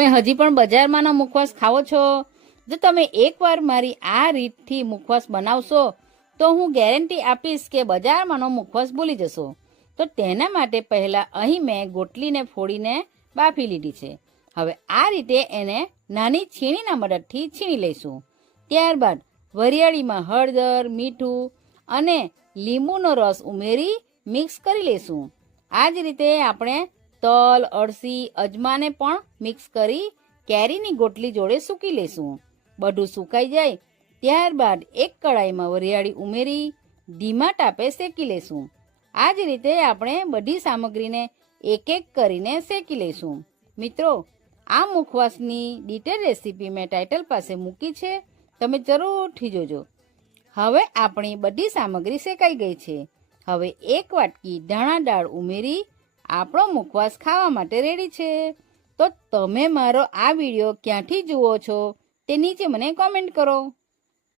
તમે હજી પણ બજારમાંનો મુખવાસ ખાવો છો? જો તમે એકવાર મારી આ રીતથી મુખવાસ બનાવશો તો હું ગેરંટી આપીશ કે બજારમાંનો મુખવાસ ભૂલી જશો. તો તેના માટે પહેલાં અહીં મેં ગોટલીને ફોડીને બાફી લીધી છે. હવે આ રીતે એને નાની છીણીના મદદથી છીણી લઈશું. ત્યારબાદ વરિયાળીમાં હળદર, મીઠું અને લીંબુનો રસ ઉમેરી મિક્સ કરી લઈશું. આ જ રીતે આપણે તલ, અળસી, અજમાને પણ મિક્સ કરી કેરીની ગોટલી જોડે સૂકી લઈશું. બધું સુકાઈ જાય ત્યારબાદ એક કડાઈમાં વરિયાળી ઉમેરી ધીમા તાપે શેકી લઈશું. આ જ રીતે આપણે બધી સામગ્રીને એક એક કરીને શેકી લઈશું. મિત્રો, આ મુખવાસની ડિટેલ રેસીપી મેં ટાઇટલ પાસે મૂકી છે, તમે જરૂરથી જોજો. હવે આપણી બધી સામગ્રી શેકાઈ ગઈ છે. હવે એક વાટકી ધાણા દાળ ઉમેરી આપણો મુખવાસ ખાવા માટે રેડી છે. તો તમે મારો આ વિડીયો ક્યાંથી જુઓ છો તે નીચે મને કોમેન્ટ કરો.